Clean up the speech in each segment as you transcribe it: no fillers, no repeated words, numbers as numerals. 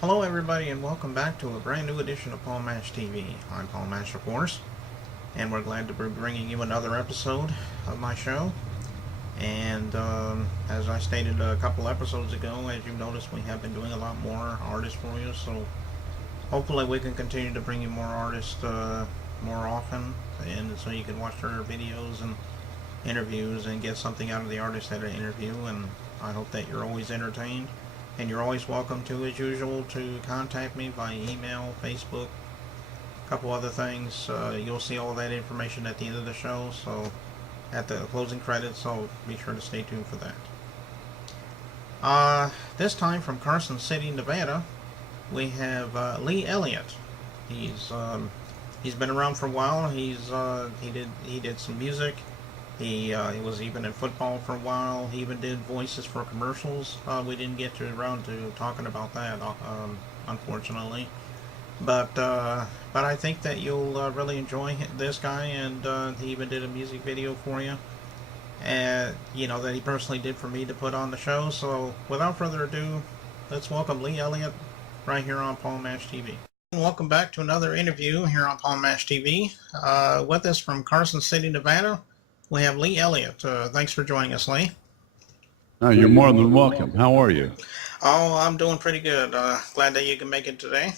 Hello, everybody, and welcome back to a brand new edition of Paul Mash TV. I'm Paul Mash, of course, and we're glad to be bringing you another episode of my show. And as I stated a couple episodes ago, as you've noticed, we have been doing a lot more artists for you. So hopefully, we can continue to bring you more artists more often, and so you can watch their videos and interviews and get something out of the artists that I interview. And I hope that you're always entertained. And you're always welcome to, as usual, to contact me by email, Facebook, a couple other things. You'll see all that information at the end of the show, so at the closing credits, so be sure to stay tuned for that. This time from Carson City, Nevada, we have Lee Elliott. He's been around for a while. He did some music. He was even in football for a while. He even did voices for commercials. We didn't get around to talking about that, unfortunately. But I think that you'll really enjoy this guy, and he even did a music video for you, and that he personally did for me to put on the show. So without further ado, let's welcome Lee Elliott right here on Paul Mash TV. Welcome back to another interview here on Paul Mash TV. With us from Carson City, Nevada, we have Lee Elliott. Thanks for joining us, Lee. Oh, you're more than welcome. How are you? Oh, I'm doing pretty good. Glad that you can make it today.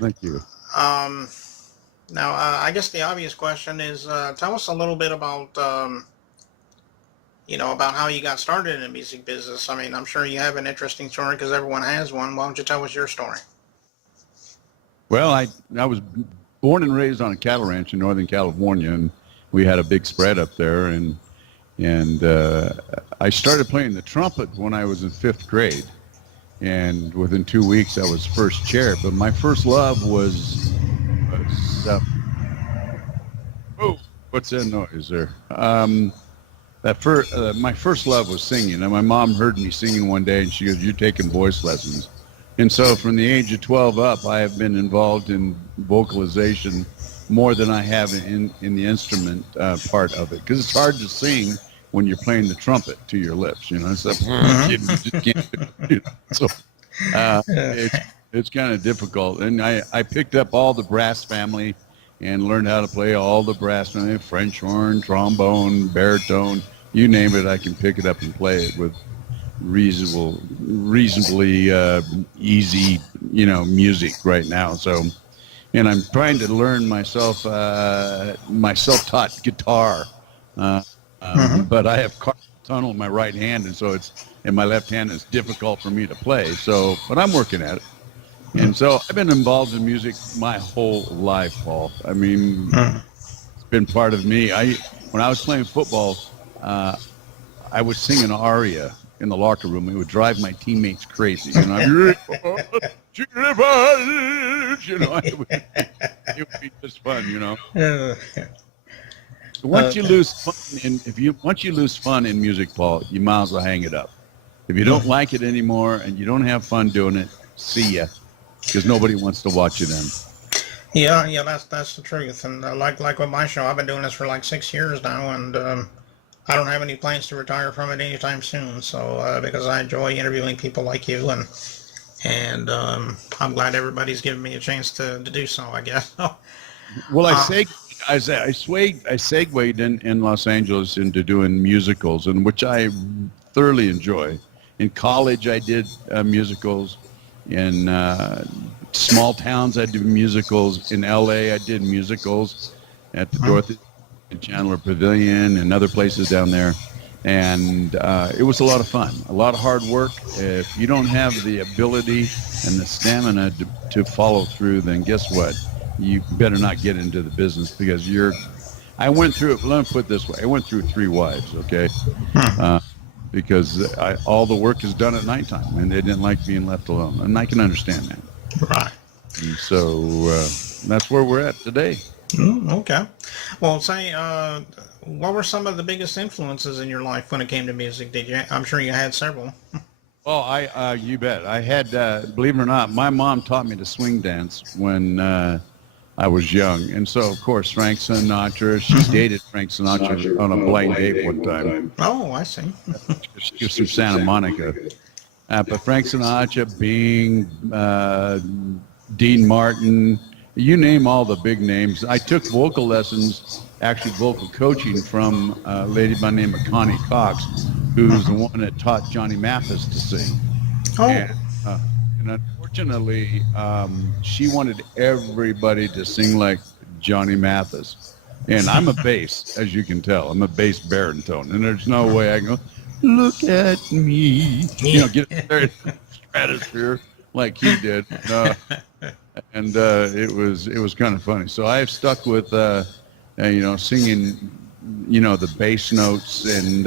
Thank you. Now, I guess the obvious question is, tell us a little bit about, about how you got started in the music business. I mean, I'm sure you have an interesting story because everyone has one. Why don't you tell us your story? Well, I was born and raised on a cattle ranch in Northern California, and we had a big spread up there, and I started playing the trumpet when I was in 5th grade, and within 2 weeks I was first chair. But my first love was oh, what's that noise there? My first love was singing, and my mom heard me singing one day, and she goes, "You're taking voice lessons." And so from the age of 12 up, I have been involved in vocalization more than I have in the instrument part of it, because it's hard to sing when you're playing the trumpet to your lips, so you just can't do it, So it's kind of difficult. And I picked up all the brass family and learned how to play all the brass family, French horn, trombone, baritone, you name it, I can pick it up and play it with reasonably easy, music right now. So, and I'm trying to learn myself my self-taught guitar, but I have carpal tunnel in my right hand, and so my left hand is difficult for me to play. So, but I'm working at it. And so I've been involved in music my whole life, Paul. I mean, it's been part of me. When I was playing football, I would sing an aria in the locker room. It would drive my teammates crazy. It would be just fun, Once you lose fun once you lose fun in music, Paul, you might as well hang it up. If you don't like it anymore and you don't have fun doing it, see ya, because nobody wants to watch you then. Yeah, that's the truth. And like with my show, I've been doing this for like 6 years now, and I don't have any plans to retire from it anytime soon. So because I enjoy interviewing people like you, and I'm glad everybody's giving me a chance to do so, I guess. Well, I segued in Los Angeles into doing musicals, and which I thoroughly enjoy. In college, I did musicals. In small towns, I did musicals. In LA, I did musicals at the Dorothy and Chandler Pavilion and other places down there. And it was a lot of fun, a lot of hard work. If you don't have the ability and the stamina to follow through, then guess what? You better not get into the business, because I went through it. Let me put it this way. I went through 3 wives, okay? Because all the work is done at nighttime, and they didn't like being left alone. And I can understand that. Right. And so that's where we're at today. Okay. Well, say, what were some of the biggest influences in your life when it came to music? I'm sure you had several. Oh, you bet. I had, believe it or not, my mom taught me to swing dance when I was young. And so, of course, Frank Sinatra, she dated Frank Sinatra on a blind date one time. Oh, I see. She was from Santa Monica. But Frank Sinatra, Bing, Dean Martin, you name all the big names. I took vocal lessons, actually vocal coaching from a lady by the name of Connie Cox, who's the one that taught Johnny Mathis to sing. Oh. And unfortunately, she wanted everybody to sing like Johnny Mathis. And I'm a bass, as you can tell. I'm a bass baritone. And there's no way I can go, look at me. Get there in the stratosphere like he did. And it was kind of funny. So I've stuck with, singing, the bass notes. And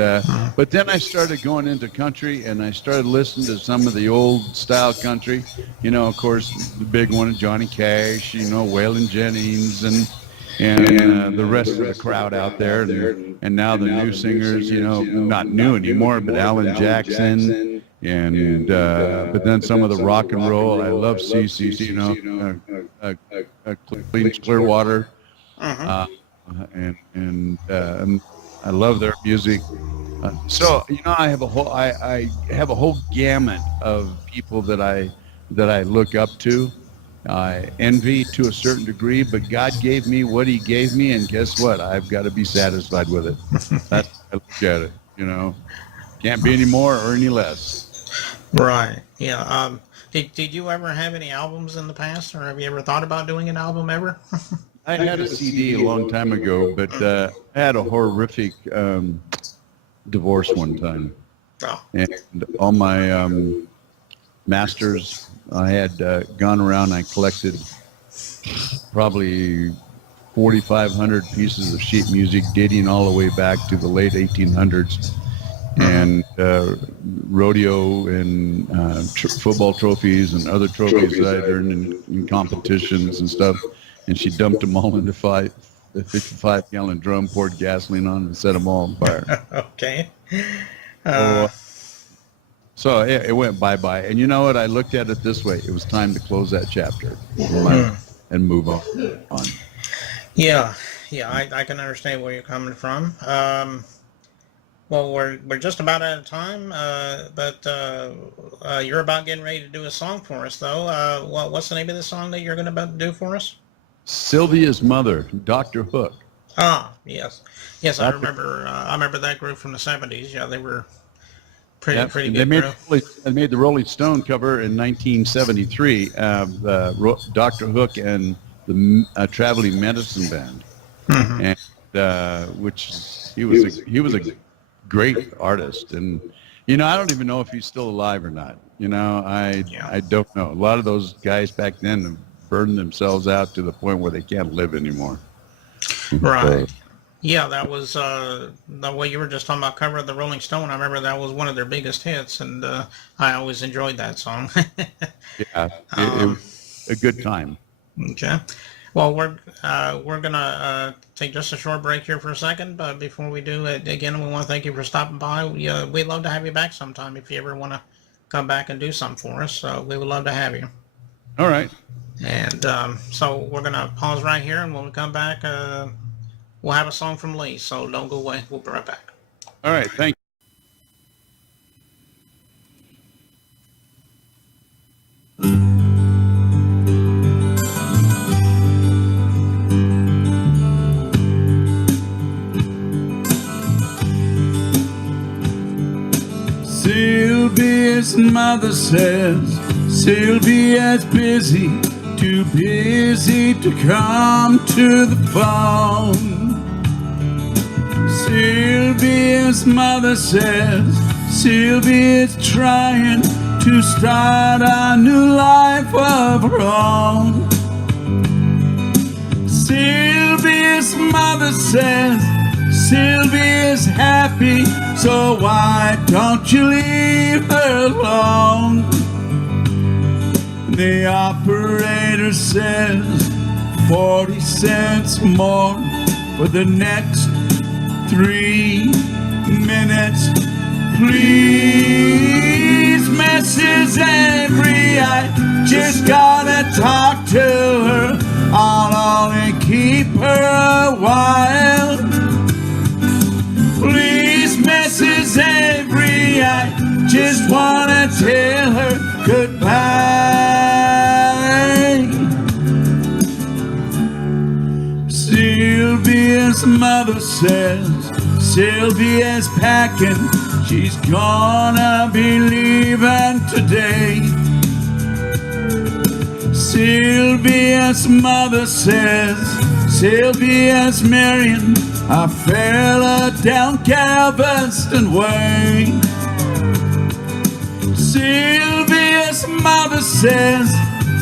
but then I started going into country, and I started listening to some of the old style country. Of course, the big one, Johnny Cash, Waylon Jennings, and the rest of the crowd out there. And now the new singers, not new anymore, but Alan Jackson. And but then some of the rock and roll. I love CC, Clearwater, and I love their music. So I have a whole gamut of people that I look up to. I envy to a certain degree, but God gave me what He gave me, and guess what? I've got to be satisfied with it. That's how I look at it. Can't be any more or any less. Right. Yeah. Did you ever have any albums in the past, or have you ever thought about doing an album ever? I had a CD a long time ago, but I had a horrific divorce one time. Oh. And all my masters, I had gone around, I collected probably 4,500 pieces of sheet music dating all the way back to the late 1800s. And rodeo and football trophies and other trophies that I'd earned in competitions and stuff. And she dumped them all into a 55-gallon drum, poured gasoline on, and set them all on fire. Okay. So it went bye-bye. And you know what? I looked at it this way. It was time to close that chapter and move on. Yeah, I can understand where you're coming from. Well, we're just about out of time, but you're about getting ready to do a song for us, though. What's the name of the song that you're going to do for us? Sylvia's Mother, Dr. Hook. Ah, yes. I remember that group from the 70s. Yeah, they were pretty good group. They made the Rolling Stone cover in 1973, Dr. Hook and the Traveling Medicine Band, and which he was a great artist. And I don't even know if he's still alive or not. I don't know. A lot of those guys back then have burned themselves out to the point where they can't live anymore. Right. Yeah, that was the way you were just talking about cover of the Rolling Stone. I remember that was one of their biggest hits, and I always enjoyed that song. Yeah, it was a good time. Okay. Well, we're gonna take just a short break here for a second, but before we do, again, we want to thank you for stopping by. We'd love to have you back sometime if you ever want to come back and do something for us. We would love to have you. All right. And so we're gonna pause right here, and when we come back, we'll have a song from Lee. So don't go away. We'll be right back. All right. Thank you. Sylvia's mother says Sylvia's busy, too busy to come to the phone. Sylvia's mother says Sylvia's trying to start a new life of her own. Sylvia's mother says Sylvia's happy, so why don't you leave her alone? The operator says 40 cents more for the next 3 minutes. Please, Mrs. Avery, I just gotta talk to her. I'll only keep her a while. Please, Mrs. Avery, I just wanna tell her goodbye. Sylvia's mother says Sylvia's packing, she's gonna be leaving today. Sylvia's mother says Sylvia's marrying a fella down Galveston way. Sylvia's mother says,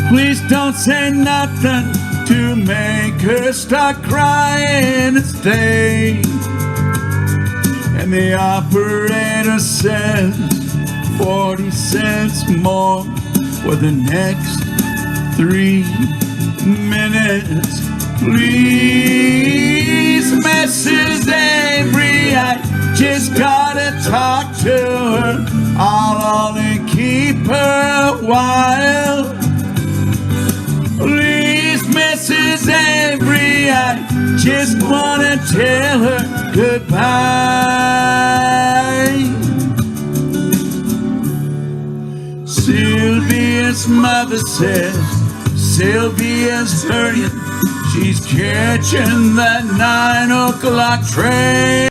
please don't say nothing to make her start crying and stay. And the operator says 40 cents more for the next 3 minutes. Please, Mrs. Avery, I just gotta talk to her. I'll only keep her a while. Please, Mrs. Avery, I just wanna tell her goodbye. Sylvia's mother says Sylvia's hurrying, she's catching that 9 o'clock train.